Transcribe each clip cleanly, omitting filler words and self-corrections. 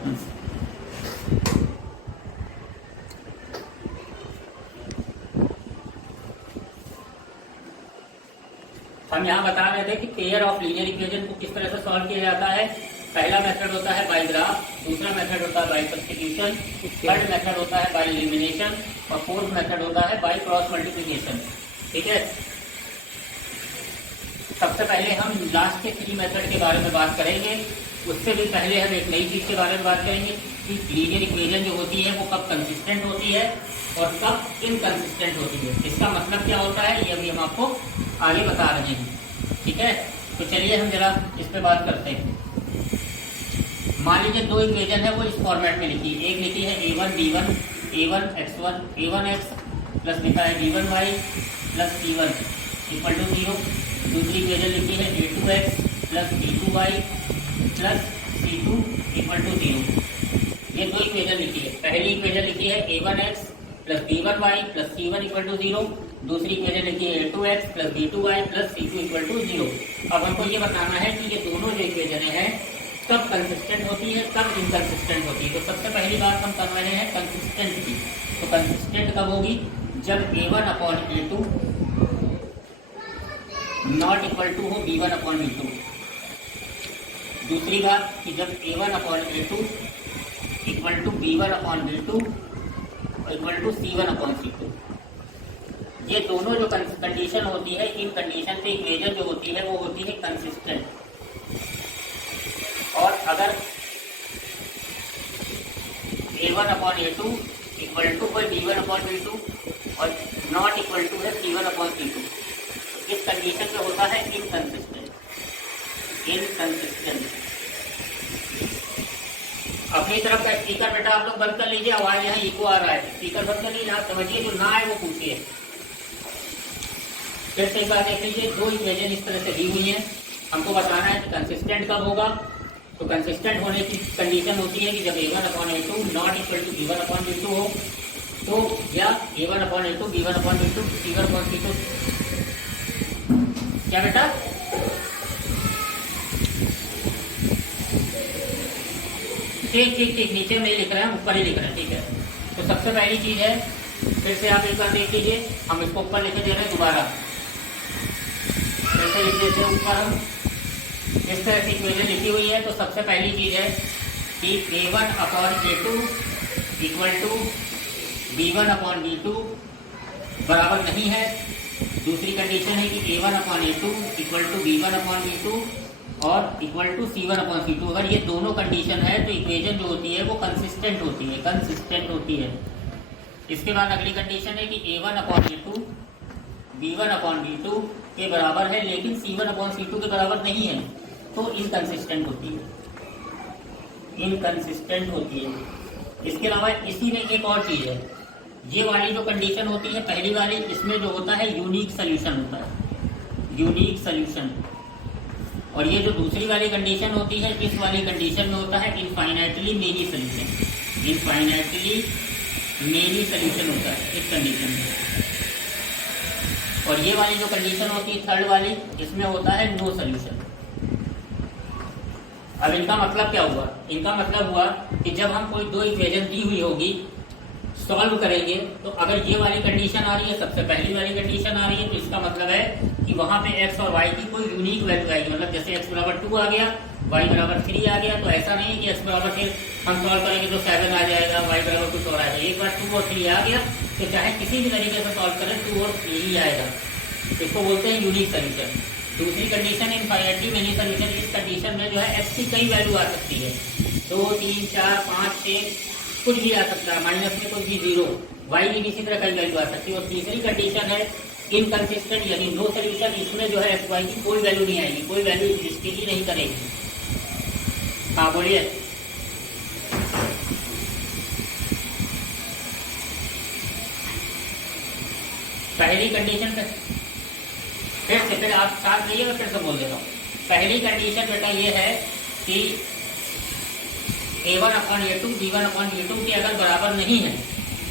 हम यहाँ बता रहे थे कि पेयर ऑफ लीनियर इक्वेशन को किस तरह से सॉल्व किया जाता है। पहला मेथड होता है बाय ग्राफ, दूसरा मेथड होता है बाय सब्स्टिट्यूशन, थर्ड मेथड होता है बाय एलिमिनेशन और फोर्थ मेथड होता है बाय क्रॉस मल्टीप्लिकेशन। ठीक है, सबसे पहले हम लास्ट के 3 मेथड के बारे में बात करेंगे। उससे भी पहले हम एक नई चीज के बारे में बात करेंगे कि लीनियर इक्वेशन जो होती है वो कब कंसिस्टेंट होती है और कब इनकंसिस्टेंट होती है। इसका मतलब क्या होता है ये अभी हम आपको आगे बता रहे हैं। ठीक है, तो चलिए हम जरा इस पे बात करते हैं। मान लीजिए 2 इक्वेशन है वो इस फॉर्मेट में लिखी। एक लिखी है a1 b1 a1x प्लस लिखा है b1y plus c1 equal to 0। दूसरी इक्वेशन लिखी है a2x plus b2y plus c2 equal to 0। ये 2 इक्वेशन लिखी है। पहली इक्वेशन लिखी है a1x plus b1y plus c1 equal to 0। दूसरी इक्वेशन लिखी है a2x plus b2y plus c2 equal to 0। अब हमको ये बताना है कि ये दोनों जो इक्वेशन हैं कब कंसिस्टेंट होती है कब इनकंसिस्टेंट होती है। तो सबसे पहली बात हम कर रहे हैं कंसिस्टेंट की। तो कंसिस्टेंट कब होगी? जब a1 upon a2 not equal to हो b1 अपॉन b2। दूसरी बात कि जब a1 upon a2 equal to b1 upon b2 equal to c1 upon c2। ये दोनों जो कंडीशन होती है, इन कंडीशन पे इक्वेशन जो होती है वो होती है कंसिस्टेंट। और अगर a1 upon a2 equal to कोई b1 अपॉन b2 और नॉट इक्वल टू है c1 अपॉन c2, इस कंडीशन पे होता है इनकंसिस्टेंट। अपनी तरफ का स्पीकर बेटा आप लोग बंद कर लीजिए, आवाज यहाँ इको आ रहा है। स्पीकर बंद कर लीजिए, आप समझिए, जो ना आए वो पूछिए। फिर से एक बार देख लीजिए, 2 इक्वेशन इस तरह से दी हुई है। हमको बताना है कि कंसिस्टेंट कब होगा। तो कंसिस्टेंट होने की कंडीशन होती है कि जब a1 upon a2 not equal to b1 upon b2 हो, तो या a1 upon a2 b1 upon b2 c1 upon c2। क्या बेटा? ठीक ठीक ठीक, नीचे नहीं लिख रहे हैं, ऊपर ही लिख रहे हैं। ठीक है, तो सबसे पहली चीज है, फिर से आप एक बार देख लीजिए, हम इसको ऊपर लिखे दे रहे हैं दोबारा। फिर से लिख देते हैं ऊपर हम इस तरह की इक्वेशन लिखी हुई है। तो सबसे पहली चीज है कि a1 upon a2 equal to b1 upon b2 बराबर नहीं है। दूसरी कंडीशन है कि a1 upon a2 equal to b1 upon b2 और equal to c1 upon c2। अगर ये दोनों कंडीशन है तो इक्वेशन जो होती है वो कंसिस्टेंट होती है। इसके बाद अगली कंडीशन है कि a1 upon a2 b1 upon b2 के बराबर है, लेकिन c1 अपॉन c2 के बराबर नहीं है, तो इनकंसिस्टेंट होती है। इसके अलावा इसी में एक और चीज है, ये वाली जो कंडीशन होती है पहली वाली, इसमें जो होता है यूनिक सोल्यूशन होता है, यूनिक सोल्यूशन। और ये जो दूसरी वाली कंडीशन होती है, इस वाली कंडीशन में होता है infinitely many solution. Infinitely many solution होता है इस कंडीशन में। और ये वाली जो कंडीशन होती है थर्ड वाली, इसमें होता है नो सोल्यूशन। अब इनका मतलब क्या हुआ? इनका मतलब हुआ कि जब हम कोई 2 इक्वेशन दी हुई होगी सॉल्व करेंगे, तो अगर ये वाली कंडीशन आ रही है, सबसे पहली वाली कंडीशन आ रही है, तो इसका मतलब है कि वहां पे x और y की कोई यूनिक वैल्यू आएगी। मतलब जैसे x बराबर 2 आ गया, y बराबर 3 आ गया, तो ऐसा नहीं है कि x बराबर फिर हम सॉल्व करेंगे तो 7 आ जाएगा, y बराबर कुछ और आ जाएगा। एक बार 2 और 3 आ गया तो चाहे किसी भी तरीके से सॉल्व करें 2 और 3 ही आएगा। इसको बोलते हैं यूनिक सोल्यूशन। दूसरी कंडीशन इनफाइनाइटली मेनी सोल्यूशन। इस कंडीशन में जो है x की कई वैल्यू आ सकती है, 2 3 4 5 6 कुछ भी आ सकता है, माइनस में कुछ भी 0, y की इसी तरह कई वैल्यू आ सकती है। और तीसरी कंडीशन है इनकंसिस्टेंट यानी नो सोल्यूशन। इसमें जो है x y की कोई वैल्यू नहीं आएगी, कोई वैल्यू एग्जिस्ट ही नहीं करेगी। हाँ बोलिए। पहली कंडीशन पे फिर आप साथ रहिएगा, फिर से बोल देता हूँ। पहली कंडीशन बेटा ये है कि a1 upon a2 b1 upon b2 के अगर बराबर नहीं है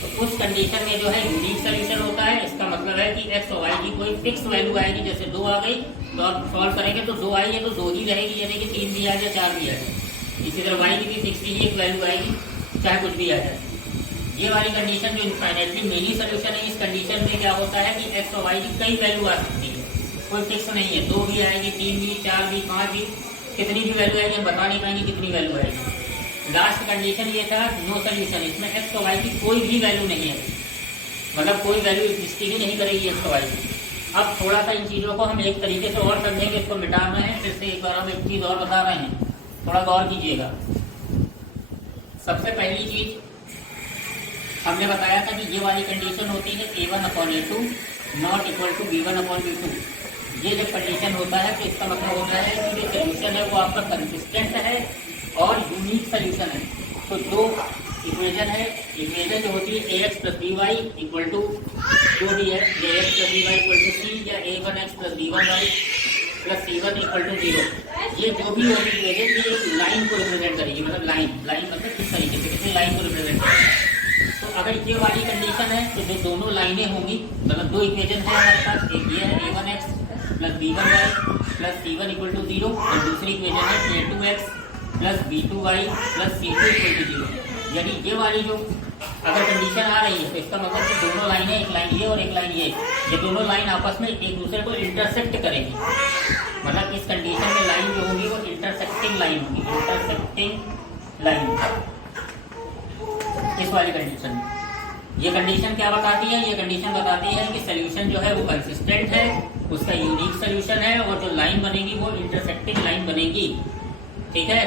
तो उस कंडीशन में जो है यूनिक सोल्यूशन होता है। इसका मतलब है कि x और y की कोई फिक्स वैल्यू आएगी। जैसे 2 आ गई तो आप सॉल्व करेंगे तो 2 आई है तो 2 ही रहेगी, यानी कि 3 भी आ जाए 4 भी आ जाए। इसी तरह y की भी फिक्स ही एक वैल्यू आएगी, चाहे कुछ भी आ जाए। ये वाली कंडीशन जो इनफाइनाइटली मेनी सोल्यूशन है, इस कंडीशन में क्या होता है कि x और y की कई वैल्यू आ सकती है, कोई फिक्स नहीं है, 2 भी आएगी, 3 भी, 4 भी, 5 भी, कितनी भी वैल्यू आएगी हम बता नहीं पाएंगे कितनी वैल्यू आएगी। लास्ट कंडीशन ये था नो सोल्यूशन, इसमें x और y की कोई भी वैल्यू नहीं है, मतलब कोई वैल्यू एग्जिस्ट ही नहीं करेगी x और y की। अब थोड़ा सा इन चीज़ों को हम एक तरीके से और समझेंगे, इसको मिटाना है, फिर से एक बार हम एक चीज़ और बता रहे हैं, थोड़ा गौर कीजिएगा। सबसे पहली चीज हमने बताया था कि ये वाली कंडीशन होती है a1/a2 not equal to b1/b2। ये जब कंडीशन होता है तो इसका मतलब होता है कि जो सोल्यूशन है वो आपका कंसिस्टेंट है और यूनिक सोल्यूशन है। तो दो इक्वेशन है, इक्वेशन जो होती है ax + by इक्वल टू जो भी है ax + by equal to c या a1x + b1y + c1 equal to 0, ये जो भी होगी इक्वेशन ये लाइन को रिप्रेजेंट करेगी, मतलब लाइन मतलब किस तरीके से किसी लाइन को रिप्रेजेंट करेगी। तो अगर ये वाली कंडीशन है तो जो दोनों लाइनें होंगी, मतलब दो इक्वेशन है हमारे पास, एक ये है a1x + b1y + c1 equal to 0 और दूसरी इक्वेशन है a2x + b2y + c2 equal to 0। यानी ये वाली जो अगर कंडीशन आ रही है तो इसका मतलब कि दोनों लाइनें, एक लाइन ये और एक लाइन ये दोनों लाइन आपस में एक दूसरे को इंटरसेक्ट करेगी। मतलब इस कंडीशन में लाइन जो होगी वो इंटरसेक्टिंग लाइन होगी, इंटरसेक्टिंग लाइन इस वाली कंडीशन में। ये कंडीशन क्या बताती है? ये कंडीशन बताती है कि सोल्यूशन जो है वो कंसिस्टेंट है, उसका यूनिक सोल्यूशन है और जो लाइन बनेगी वो इंटरसेक्टिंग लाइन बनेगी। ठीक है।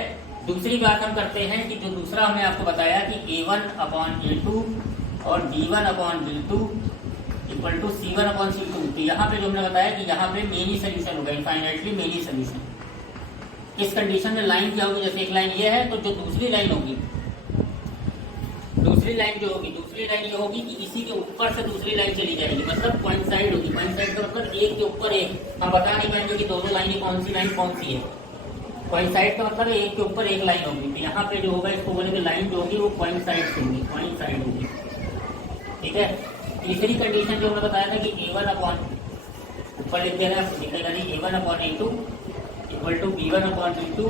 दूसरी बात हम करते हैं कि जो दूसरा हमने आपको बताया कि a1/a2 और b1/b2 इक्वल टू c1/c2। तो यहाँ पे जो हमने बताया कि यहाँ पे मेनी सोल्यूशन होगा, इनफाइनाइटली मेनी सोल्यूशन। इस कंडीशन में लाइन क्या होगी? जैसे एक लाइन ये है तो जो दूसरी लाइन होगी, दूसरी लाइन जो होगी, दूसरी लाइन ये होगी कि इसी के ऊपर से दूसरी लाइन चली जाएगी, मतलब कोइंसाइड होगी। कोइंसाइड का मतलब एक के ऊपर एक, हम बता नहीं पाएंगे कि दोनों लाइनें कौन सी लाइन कौन सी है। कोइंसाइड का मतलब एक के ऊपर एक लाइन होगी। तो यहाँ पे जो होगा इसको बोलेंगे लाइन जो होगी वो कोइंसाइड होगी, कोइंसाइड होगी। ठीक है। तीसरी कंडीशन जो हमने बताया था कि a1 ऊपर लिख देना, लिखेगा नहीं, a1/a2 equal to b1/b2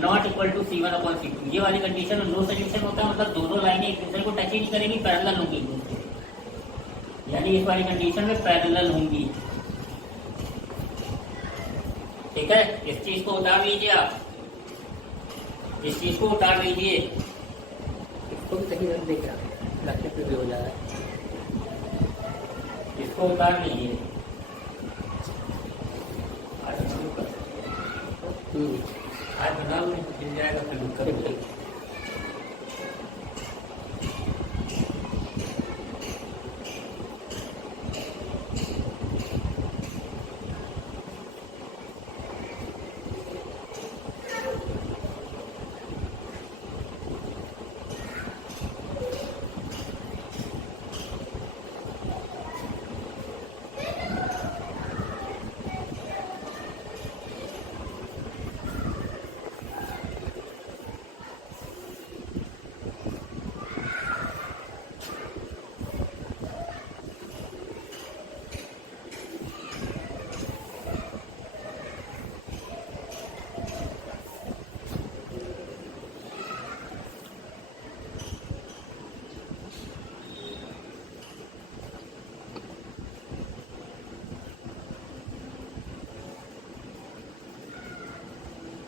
not equal to c1/c2। ये वाली कंडीशन में नो सोल्यूशन होता है, मतलब दोनों लाइनें एक दूसरे को टच ही नहीं करेंगी, पैरेलल होंगी, यानी इस वाली कंडीशन में पैरेलल होंगी। ठीक है। इस चीज को उतार लीजिए, आप इस चीज को उतार लीजिए, इसको भी सही रख देगा, रखने पे भी हो जा रहा है, इसको उतार लीजिए। आज बना लो, मिल जाएगा फिर करेंगे।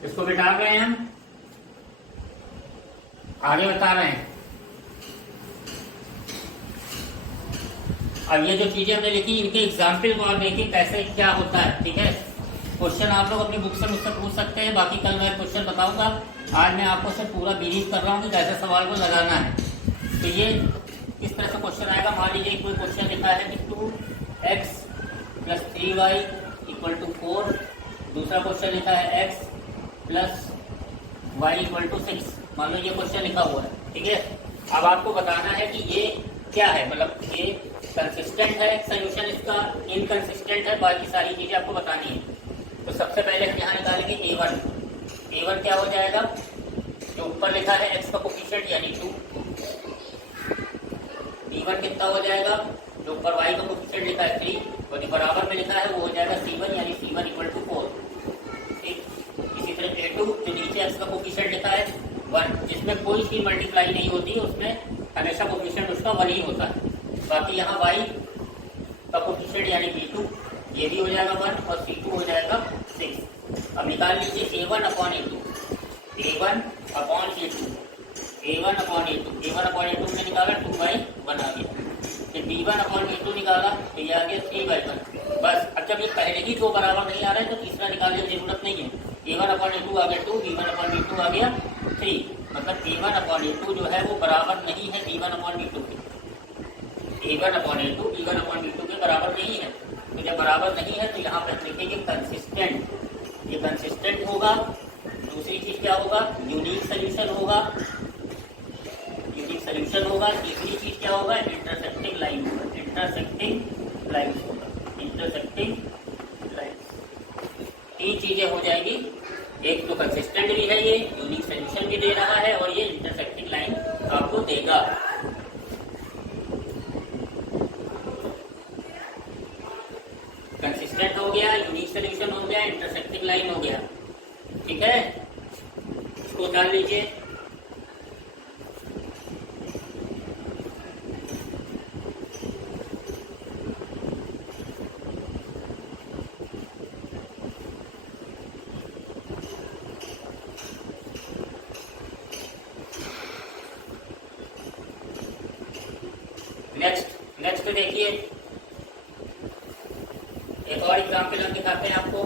इसको बिठा रहे हैं, हम आगे बता रहे हैं। अब ये जो चीजें हमने लिखी इनके एग्जाम्पल को आप देखिए कैसे क्या होता है। ठीक है। क्वेश्चन आप लोग अपनी बुक से मुझसे पूछ सकते हैं, बाकी कल मैं क्वेश्चन बताऊंगा। आज मैं आपको सिर्फ पूरा ब्रीफ कर रहा हूँ कि कैसे सवाल को लगाना है। तो ये किस तरह से क्वेश्चन आएगा, मान लीजिए कोई क्वेश्चन लिखा है कि 2x + 3y = 4। दूसरा क्वेश्चन लिखा है x + y = 6। मान लो ये क्वेश्चन लिखा हुआ है। ठीक है। अब आपको बताना है कि ये क्या है, मतलब ये कंसिस्टेंट है सोल्यूशन, इसका इनकंसिस्टेंट है, बाकी सारी चीजें आपको बतानी है। तो सबसे पहले हम यहाँ निकालेंगे a1। a1 क्या हो जाएगा? जो ऊपर लिखा है x का कोफिशिएंट यानी 2। b1 कितना हो जाएगा? जो ऊपर y का कोफिशिएंट लिखा है 3 और जो बराबर में लिखा है वो हो जाएगा c1 यानी c1 = 4। ठीक। इसी तरह a2 जो नीचे नीचे एक्स का कोफिशिएंट लिखा है 1, जिसमें कोई चीज मल्टीप्लाई नहीं होती उसमें हमेशा कोफिशिएंट उसका 1 ही होता है। बाकी यहाँ y का कोफिशिएंट यानी b2 ये भी हो जाएगा 1 और c2 हो जाएगा 6। अब निकाल लीजिए a1/a2, a1/a2, a1/a2 में निकाला 2/1 आ गया। फिर b1/b2 निकाला तो ये आ गया 3/1। बस अब जब ये पहले ही दो बराबर नहीं आ रहे तो तीसरा निकालने की जरूरत नहीं है। a1/a2 आ गया 2, b1/b2 आ गया 3, मतलब a1/a2 जो है वो बराबर नहीं है b1/b2 के। a1/a2 b1/b2 के बराबर नहीं है, तो जब बराबर नहीं है तो यहाँ पर लिखेंगे कंसिस्टेंट। ये कंसिस्टेंट होगा। दूसरी चीज क्या होगा, यूनिक सोल्यूशन होगा, यूनिक सोल्यूशन होगा। तीसरी चीज क्या होगा, इंटरसेक्टिंग लाइन होगा, इंटरसेक्टिंग लाइन होगा, इंटरसेक्टिंग लाइन। तीन चीजें हो जाएंगी, एक तो कंसिस्टेंट भी है, ये यूनिक सोल्यूशन भी दे रहा है और ये इंटरसेक्टिंग लाइन आपको देगा। कंसिस्टेंट हो गया, यूनिक सोल्यूशन हो गया, इंटरसेक्टिंग लाइन हो गया। ठीक है, इसको डाल लीजिए। नेक्स्ट देखिए, एक और एग्जाम्पल हम दिखाते हैं आपको।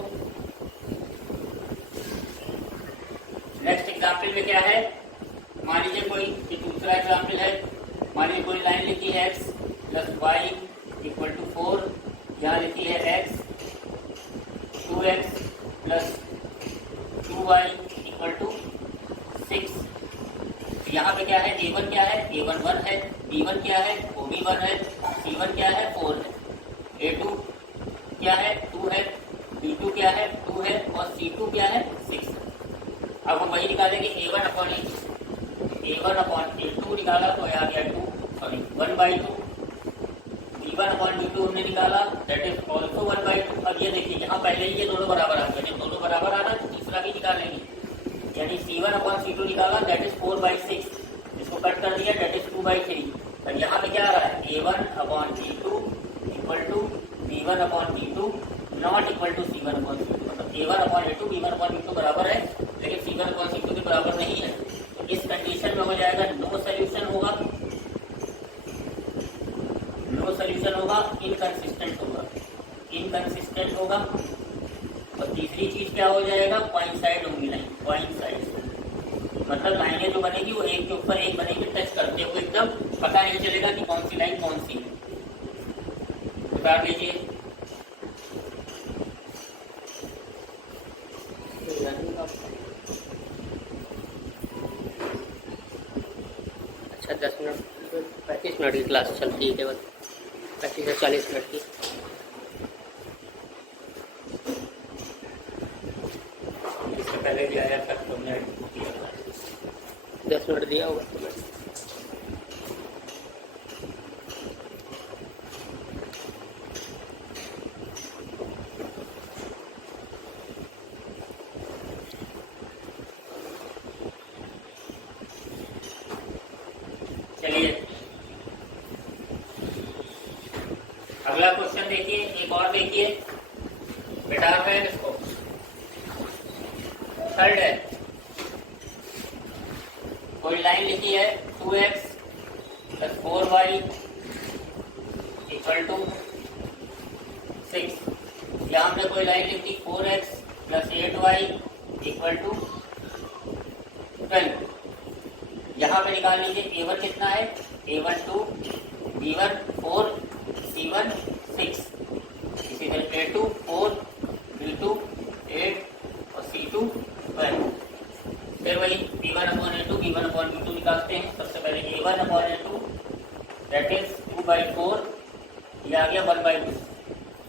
नेक्स्ट एग्जाम्पल में क्या है, मान लीजिए कोई दूसरा एग्जाम्पल है। मान लीजिए कोई लाइन लिखी है x + y = 4, यहाँ लिखी है x 2x + 2y = 6। यहाँ पे क्या है, a1 क्या है, a1 1 है, b1 क्या है, वो भी 1 है, c1 क्या है, 4 है, a2 क्या है, 2 है, b2 क्या है, 2 है और c2 क्या है, 6 है। अब हम वही निकालेंगे a1/a2 निकाला तो आ गया 1/2, b1/b2 हमने निकाला दैट इज ऑल्सो 1/2। अब ये देखिए यहाँ पहले ही ये दोनों बराबर आ गए, जब दोनों बराबर आ रहा है तो तीसरा भी निकालेंगे, यानी c1/c2 निकाला दैट इज 4/6, इसको कट कर दिया दैट इज 2/3। अब यहाँ पे क्या आ रहा है, a1/b2 = b1/b2 not equal to c1/c2, मतलब a1/a2 b1/b2 बराबर है लेकिन c1/c2 के बराबर नहीं है। तो इस कंडीशन में हो जाएगा नो सोल्यूशन होगा, नो सोल्यूशन होगा, इनकंसिस्टेंट होगा, इनकंसिस्टेंट होगा। और तीसरी चीज क्या हो जाएगा, कोइंसाइड होंगी लाइन, कोइंसाइड, मतलब लाइनें जो बनेगी वो एक के ऊपर एक बनेगी, टच करते हुए एकदम पता नहीं चलेगा कि कौन सी लाइन कौन सी है। उतार लीजिए। अच्छा 10 मिनट 35 मिनट की क्लास चलती है, केवल 35 से 40 मिनट की। इससे पहले भी आया था तो हमने 10 मिनट दिया होगा तुम्हें। चलिए अगला क्वेश्चन देखिए, एक और देखिए, बैठा रहे हैं इसको। थर्ड है, कोई लाइन लिखी है 2x + 4y = 6। यहाँ हमने कोई लाइन लिखी 4x + 8y = 12। यहाँ पे निकाल लीजिए a1 कितना है, a1 2, b1 4, c1 6, इसी तरह a2 4, b2 8 और c2 12। फिर वही b1/a2 b1/b2 निकालते हैं। सबसे पहले a1/a2 दैट इज 2/4, ये आ गया 1/2,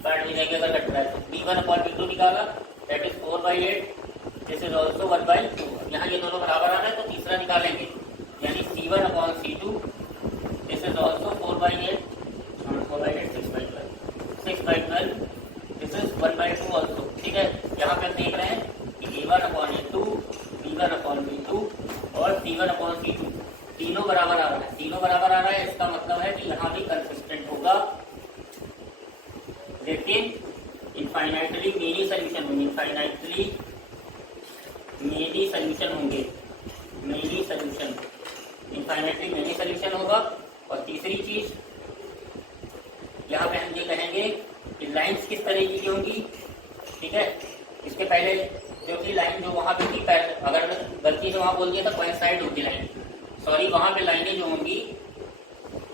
काट लीजिए अगर कट रहा है तो। b1/b2 निकाला that is 4/8, this is also 1/2। यहाँ ये दोनों बराबर आ रहा है तो तीसरा निकालेंगे, यानी c1/c2 this is also 4/8, 6/12, this is 1/2 also. ठीक है, यहाँ पे हम देख रहे हैं कि a1/a2 b1/b2 C1/C2 तीनों बराबर आ रहा है, तीनों बराबर आ रहा है, इसका मतलब है कि यहाँ भी कंसिस्टेंट होगा। लेकिन इनफाइनाइटली मेनी सोल्यूशन होंगे, इनफाइनाइटली मेनी सोल्यूशन होंगे, many solution, infinitely many solution होगा। और तीसरी चीज यहाँ पे हम ये कहेंगे कि लाइंस किस तरह की होंगी, ठीक है। इसके पहले जो कि लाइन जो वहाँ पे थी, अगर गलती से वहाँ बोल दिया था कोइंसाइड होगी लाइन, सॉरी, वहाँ पे लाइनें जो होंगी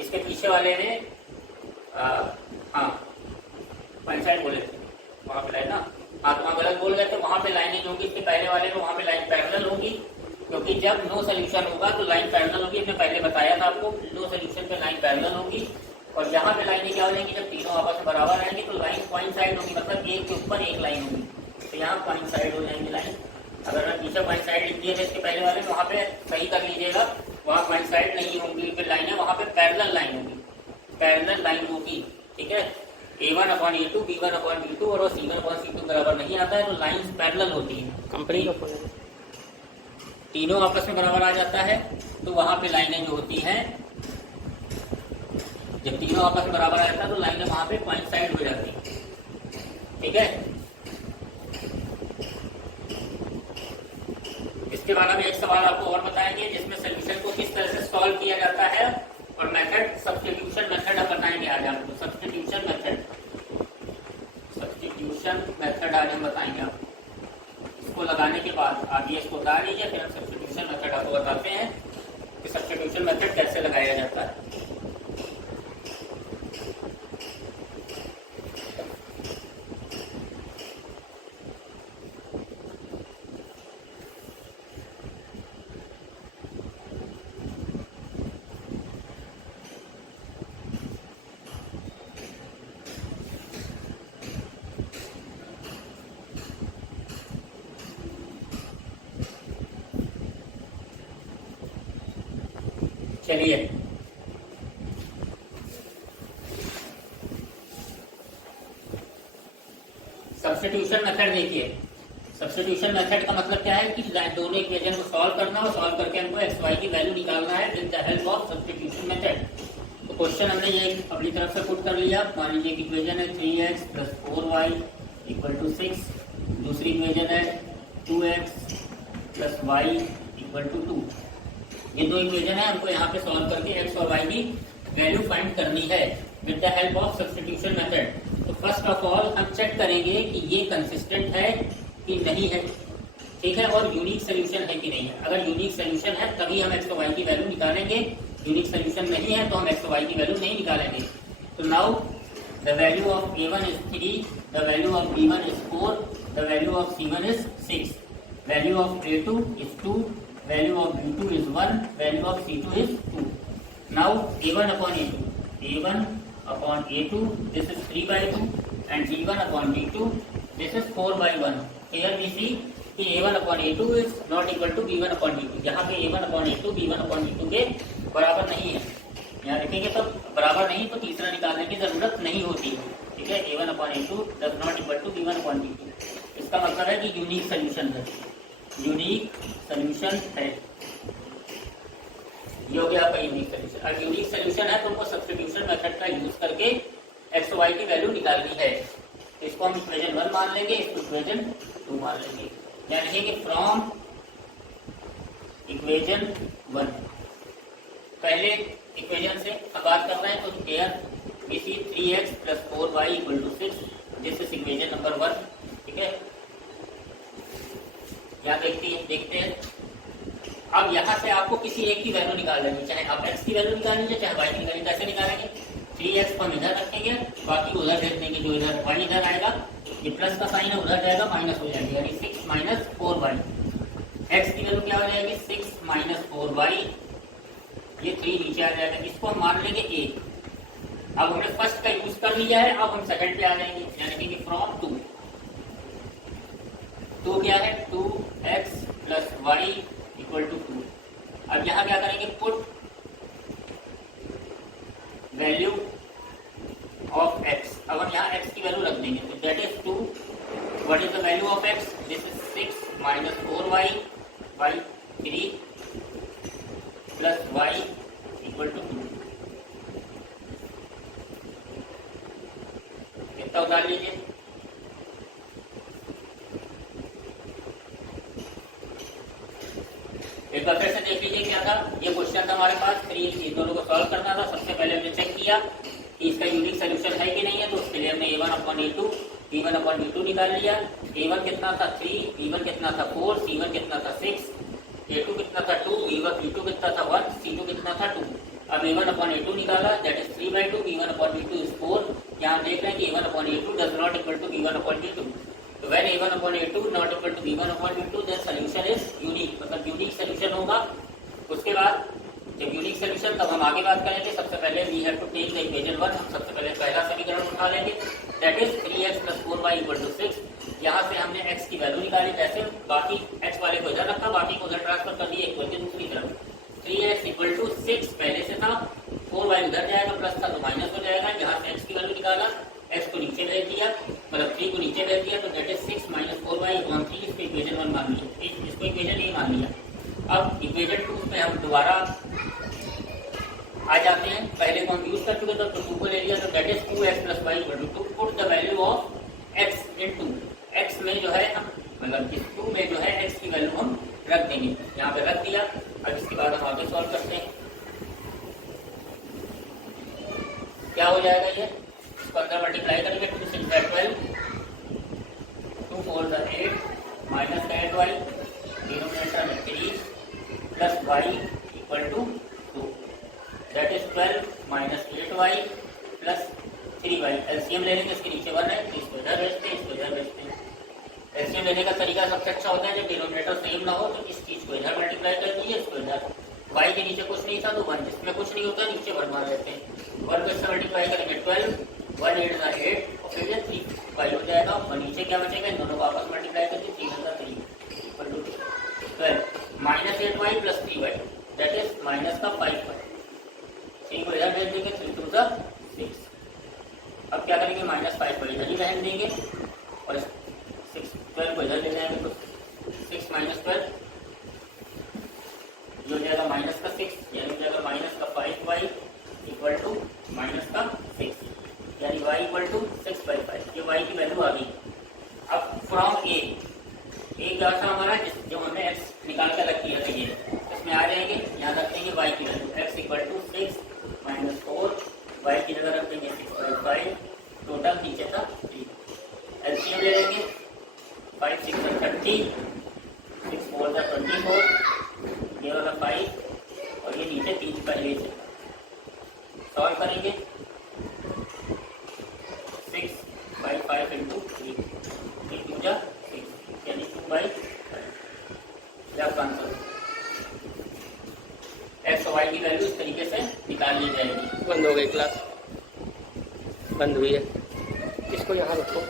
इसके पीछे वाले में हाँ कोइंसाइड बोले थे वहाँ पे लाइन ना, हाँ तो वहाँ गलत बोल गए थे। वहाँ पे लाइनें जो होंगी इसके पहले वाले में, वहाँ पे लाइन पैरेलल होगी, क्योंकि जब नो सोल्यूशन होगा तो लाइन पैरेलल होगी। हमने पहले बताया था आपको, नो सोल्यूशन पे लाइन पैरेलल होगी। और यहाँ पे लाइनें क्या हो जाएंगी, जब तीनों आपस में बराबर रहेंगी तो लाइन कोइंसाइड होगी, मतलब एक के ऊपर एक लाइन होगी, तो यहाँ कोइंसाइड हो जाएंगी लाइन। अगर मैं पीछे कोइंसाइड लिख दिया था इसके पहले वाले में, वहाँ पे सही कर लीजिएगा, वहाँ कोइंसाइड नहीं होंगी फिर लाइनें, वहाँ पे पैरेलल लाइन होगी, पैरेलल लाइन होगी, ठीक है। A1/A2 B1/B2 और C1/C2 बराबर नहीं आता है, तो लाइन्स पैरेलल होती है, कंपनी का तीनों आपस में बराबर आ जाता है। तो वहाँ पे लाइनें जो होती हैं, जब तीनों आपस में बराबर आ जाता है तो लाइनें वहाँ पे कोइंसाइड हो जाती है, ठीक है। इसके बाद हम एक सवाल आपको और बताएंगे जिसमें सोल्यूशन को किस तरह से सॉल्व किया जाता है, और मेथड सब्स्टिट्यूशन मेथड आप बताएंगे आज आपको, सब्स्टिट्यूशन मेथड, सब्स्टिट्यूशन मेथड आज हम बताएंगे आपको। इसको लगाने के बाद आप ये इसको उतार लीजिए, फिर हम सब्स्टिट्यूशन मेथड आपको बताते हैं कि सब्स्टिट्यूशन मेथड कैसे लगाया जाता है। चलिए सब्स्टिट्यूशन मेथड देखिए। सब्स्टिट्यूशन मेथड का मतलब क्या है कि दोनों इक्वेशन को सॉल्व करना और सॉल्व करके हमको एक्स वाई की वैल्यू निकालना है with the help of substitution method. तो क्वेश्चन हमने ये अपनी तरफ से पुट कर लिया। मान लीजिए कि इक्वेशन है 3x + 4y = 6, दूसरी इक्वेशन है 2x + y = 2। ये दो इक्वेशन है, हमको यहाँ पे सॉल्व करके एक्स और वाई की वैल्यू फाइंड करनी है with the help of substitution method. तो फर्स्ट ऑफ ऑल हम चेक करेंगे कि ये कंसिस्टेंट है कि नहीं है, ठीक है, और यूनिक सोल्यूशन है कि नहीं है। अगर यूनिक सोल्यूशन है तभी हम एक्स और वाई की वैल्यू निकालेंगे, यूनिक सोल्यूशन नहीं है तो हम एक्स और वाई की वैल्यू नहीं निकालेंगे। तो now the value of A1 is 3, the value of B1 is 4, the value of C1 is 6, value of A2 is 2, value of B2 is 1, value of C2 is 2. Now A1/A2, A1/A2, this is 3/2, and B1/B2, this is 4/1. Here we see कि A1/A2 is not equal to B1/B2. यहाँ पे A1/A2 B1/B2 के बराबर नहीं है। यहाँ देखेंगे तो बराबर नहीं, तो तीसरा निकालने की जरूरत नहीं होती है, ठीक है। A1/A2 does not equal to B1/B2। इसका मतलब है कि यूनिक सोल्यूशन है, यूनिक सोल्यूशन है, ये हो गया आपका यूनिक सोल्यूशन। अब यूनिक सोल्यूशन है तो हमको सब्स्टिट्यूशन मेथड का यूज करके एक्स वाई की वैल्यू निकालनी है। तो इसको हम इक्वेशन 1 मान लेंगे, इसको इक्वेशन 2 मान लेंगे। यानी लिखेंगे फ्रॉम इक्वेशन 1, पहले इक्वेशन से अब बात कर रहे हैं तो here we see 3x + 4y = 6, this is equation number 1, ठीक है। यहाँ देखते हैं। अब यहाँ से आपको किसी एक की वैल्यू निकाल लेनी, चाहे आप x की वैल्यू निकाल लीजिए, चाहे y की निकालिए। कैसे निकालेंगे, 3x को हम इधर रखेंगे, बाकी उधर भेज देंगे, जो इधर y इधर आएगा, ये प्लस का साइन है उधर जाएगा, माइनस हो जाएगा, यानी 6 - 4y। x की वैल्यू क्या हो जाएगी, 6 - 4y, ये 3 नीचे आ जाएगा, इसको हम मान लेंगे a। अब हमने फर्स्ट का यूज कर लिया है, अब हम सेकंड पे आ जाएंगे, यानी कि फ्रॉम 2 क्या है, 2x + y = 2। अब यहाँ क्या करेंगे, पुट वैल्यू ऑफ x। अब हम यहाँ x की वैल्यू रख देंगे, तो that is 2। What is the value of x, this is 6 - 4y/3। Plus y equal to 2। कितना उतार लीजिए, एक बार फिर से देख लीजिए क्या था। ये क्वेश्चन था हमारे पास, फिर ये दोनों को सॉल्व करना था। सबसे पहले हमने चेक किया कि इसका यूनिक सोल्यूशन है कि नहीं है, तो उसके लिए हमने a1/a2 b1/b2 निकाल लिया। a1 कितना था 3, b1 कितना था 4, c1 कितना था 6, a2 कितना था 2, b2 कितना था 1, c2 कितना था 2। अब a1/a2 निकाला, दैट इज 3/2, b1/b2 इज 4। यहाँ देख रहे हैं कि a1/a2 does not equal to b1/b2। तो when a1/a2 not equal to b1/b2 then solution is unique, मतलब यूनिक सोल्यूशन होगा। उसके बाद जब यूनिक सोल्यूशन, तब हम आगे बात करेंगे। सबसे पहले we have to take the equation 1। हम सबसे पहले पहला समीकरण उठा लेंगे, दैट इज 3x + 4y = 6। यहाँ से हमने x की वैल्यू निकाली, जैसे बाकी x वाले को इधर रखा, बाकी को उधर ट्रांसफर कर दिए इक्वेशन दूसरी तरफ। 3x = 6 पहले से था, 4y उधर जाएगा, प्लस था तो माइनस हो जाएगा। यहाँ से x की वैल्यू निकाला, x को नीचे भेज दिया, मतलब 3 को नीचे भेज दिया, तो दैट इज 6 - 4y/3। इसको इक्वेशन 1 मान लिया, इसको इक्वेशन 1 मान लिया। अब इक्वेशन 2 में हम दोबारा आ जाते हैं। पहले को हम यूज कर चुके थे, तो 2 को ले लिया, तो that is 2x + y = 2। Put the value of x in 2। x में जो है हम, मतलब इस 2 में जो है x की वैल्यू हम रख देंगे, यहाँ पे रख दिया। अब इसके बाद हम आगे सॉल्व करते हैं। क्या हो जाएगा ये, अंदर मल्टीप्लाई करेंगे, 2 × 6 = 12, 2 × 4 = 8, माइनस का 8y, डिनोमिनेटर में 3 plus y equal to 2, that is 12 - 8y plus 3y। LCM ले लेंगे, इसके नीचे 1 है, तो इसको इधर भेजते हैं, इसको इधर भेजते हैं। एलसीएम लेने का तरीका सबसे अच्छा होता है जब डिनोमिनेटर सेम ना हो, तो इस चीज को इधर मल्टीप्लाई कर दीजिए, इसको इधर। y के नीचे कुछ नहीं था तो 1, जिसमें कुछ नहीं होता नीचे 1 मान लेते हैं। 1 को इससे मल्टीप्लाई करेंगे 12, 1 8 = 8 और फिर ये 3y हो जाएगा। और नीचे क्या बचेगा, इन दोनों को आपस में मल्टीप्लाई करके 3 × 3 = 12 - 8y plus 3y, that is minus का 5y। 3 को इधर भेज देंगे, 3 × 2 = 6। अब क्या करेंगे, -5y इधर ही रहने देंगे और 12 को इधर ले जाएंगे, तो 6 - 12 ये हो जाएगा माइनस का 6, यानी हो जाएगा माइनस का 5y इक्वल टू माइनस का 6, यानी y इक्वल टू 6/5। ये y की वैल्यू आ गई। अब फ्रॉम a क्या था हमारा, जो हमने x निकाल कर रखी है, ये इसमें आ जाएंगे, यहाँ रख देंगे y की value, x equal to 6 - 4, y की जगह रख देंगे 6/5, टोटल नीचे था 3। एलसीएम ले लेंगे, 5 × 6 = 30, 6 × 4 = 24, ये वाला 5 और ये नीचे 3 पहले से। सॉल्व करेंगे, 6/5 × 3, 3 × 2 = 6, यानी 2/5। आंसर x और y की वैल्यू इस तरीके से निकाल ली जाएगी। बंद हो गई क्लास, बंद हुई है, इसको यहाँ रखो।